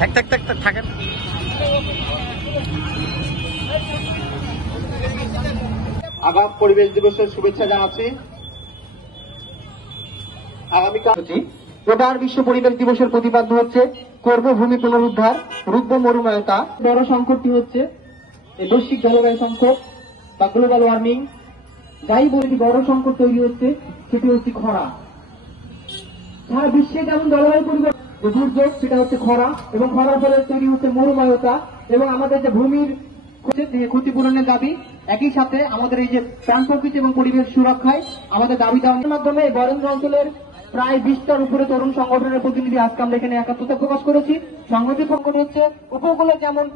থাকেন। আগাম পরিবেশ দিবসের শুভেচ্ছা জানাচ্ছি। আগামীকাল এবার বিশ্ব পরিবেশ দিবসের প্রতিপাদ্য হচ্ছে করব ভূমি পুনরুদ্ধার, রুখব মরুময়তা। বড় সংকটটি হচ্ছে এই বৈশ্বিক জলবায়ু সংকট বা গ্লোবাল ওয়ার্মিং। যাই বলি, বড় সংকট তৈরি হচ্ছে সেটি হচ্ছে খরা। সারা বিশ্বে যেমন জলবায়ু পরিবর্তন দুর্যোগ, সেটা হচ্ছে খরা, এবং খরার ফলে তৈরি হচ্ছে মরুময়তা এবং আমাদের যে ভূমির ক্ষতিপূরণের দাবি। একই সাথে আমাদের এই যে প্রাণ প্রকৃতি এবং পরিবেশ সুরক্ষায় আমাদের দাবি দেওয়ার মাধ্যমে বরেন্দ্র অঞ্চলের প্রায় 20টার উপরে তরুণ সংগঠনের প্রতিনিধি আজকে আমরা এখানে একাত্মতা প্রকাশ করেছি। সংগঠন সংকট হচ্ছে, উপকূলে যেমন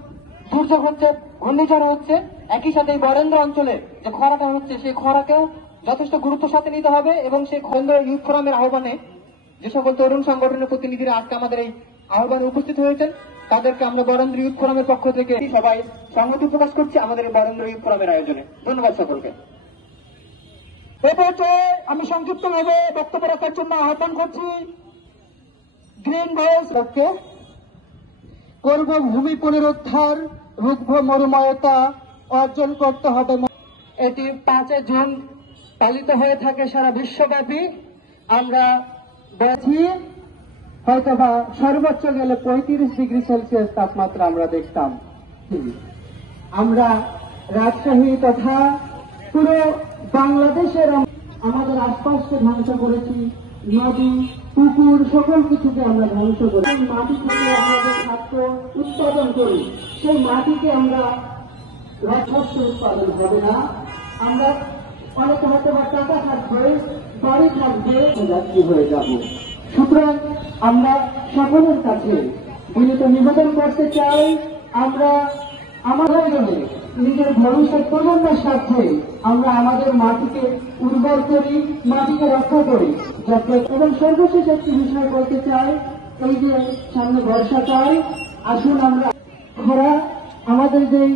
দুর্যোগ হচ্ছে, ঘূর্ণিঝড় হচ্ছে, একই সাথে এই বরেন্দ্র অঞ্চলে যে খরাটা হচ্ছে সেই খরাকেও যথেষ্ট গুরুত্বের সাথে নিতে হবে এবং সেই বরেন্দ্র ইউথ ফোরামের আহ্বানে যে সকল তরুণ সংগঠনের প্রতিনিধিরা আজকে আমাদের এই আহ্বানে উপস্থিত হয়েছেন তাদেরকে আমরা বরেন্দ্র ইউথ ফোরামের পক্ষ থেকে সবাই সংহতি প্রকাশ করছি আমাদের এই বরেন্দ্র ইউথ ফোরামের আয়োজনে। ধন্যবাদ সকলকে। এ পর্যায়ে আমি সংক্ষিপ্তভাবে বক্তব্য রাখার জন্য আহ্বান করছি গ্রিন ভয়েসকে। করব ভূমি পুনরুদ্ধার, রুখব মরুময়তা অর্জন করতে হবে। এটি 5 জুন পালিত হয়ে থাকে সারা বিশ্বব্যাপী। আমরা দেখি হয়তোবা সর্বোচ্চ গেলে 35 ডিগ্রি সেলসিয়াস তাপমাত্রা আমরা দেখতাম। আমরা রাজশাহী তথা পুরো বাংলাদেশের আমাদের আশপাশকে ধ্বংস করেছি, নদী পুকুর সকল কিছুকে আমরা ধ্বংস করি। মাটি থেকে আমাদের খাদ্য উৎপাদন করি, সেই মাটিকে আমরা শস্য উৎপাদন হবে না। আমরা অনেক হয়তো বা টাকা থাকবে, বাড়ি থাকবে, যাত্রী হয়ে যাব। সুতরাং আমরা সকলের কাছে বিনীত নিবেদন করতে চাই, আমরা আমাদের নিজের ভবিষ্যৎ প্রজন্মের স্বার্থে আমরা আমাদের মাটিকে উর্বর করি, মাটিকে রক্ষা করি। এবং সর্বশেষ একটি বিষয় বলতে চাই, এই যে সামনে বর্ষাকাল, আসুন আমরা খরা, আমাদের যেই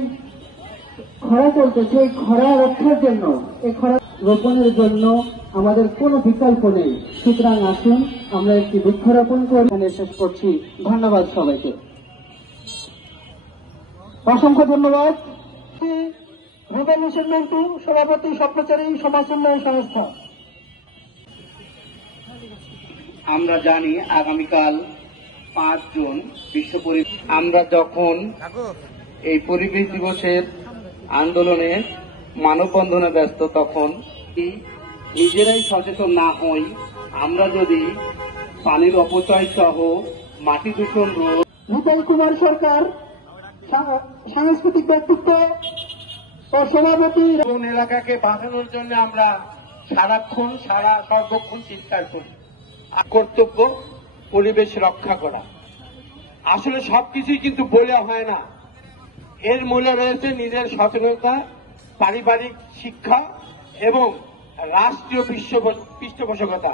খরা চলতেছে এই খরা রক্ষার জন্য, এই খরা রোপণের জন্য আমাদের কোনো বিকল্প নেই। সুতরাং আসুন আমরা একটি বৃক্ষরোপণ করে শেষ করছি। ধন্যবাদ সবাইকে, অসংখ্য ধন্যবাদ। রুবেল হোসেন মন্টু, সভাপতি স্বপ্নচারী সমাজ উন্নয়ন সংস্থা। আমরা জানি আগামীকাল 5 জুন বিশ্ব পরিবেশ। আমরা যখন এই পরিবেশ দিবসের আন্দোলনে মানববন্ধনে ব্যস্ত, তখন নিজেরাই সচেতন না হই, আমরা যদি পানির অপচয় সহ মাটি দূষণ রোধ। রুবেল কুমার সরকার, সাংস্কৃতিক ব্যক্তিত্ব ও সভাপতি। এলাকাকে বাঁচানোর জন্য আমরা সর্বক্ষণ চিন্তা করি। কর্তব্য পরিবেশ রক্ষা করা। আসলে সবকিছুই কিন্তু বলে হয় না, এর মূলে রয়েছে নিজের সচেতনতা, পারিবারিক শিক্ষা এবং রাষ্ট্রীয় পৃষ্ঠপোষকতা।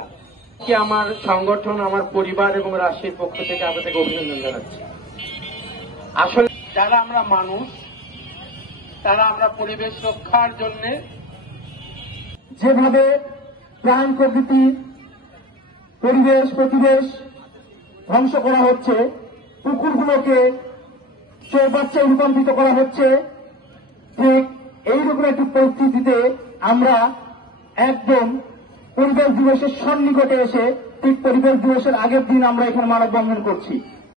আমার সংগঠন, আমার পরিবার এবং রাষ্ট্রের পক্ষ থেকে আপনাদেরকে অভিনন্দন জানাচ্ছি। আসলে যারা আমরা মানুষ, তারা আমরা পরিবেশ রক্ষার জন্য যেভাবে প্রাণ প্রকৃতি প্রতিবেশ ধ্বংস করা হচ্ছে, পুকুরগুলোকে চৌবাচ্চায় রূপান্তরিত করা হচ্ছে, ঠিক এইরকম একটি পরিস্থিতিতে আমরা একদম পরিবেশ দিবসের সন্নিকটে এসে ঠিক পরিবেশ দিবসের আগের দিন আমরা এখানে মানববন্ধন করছি।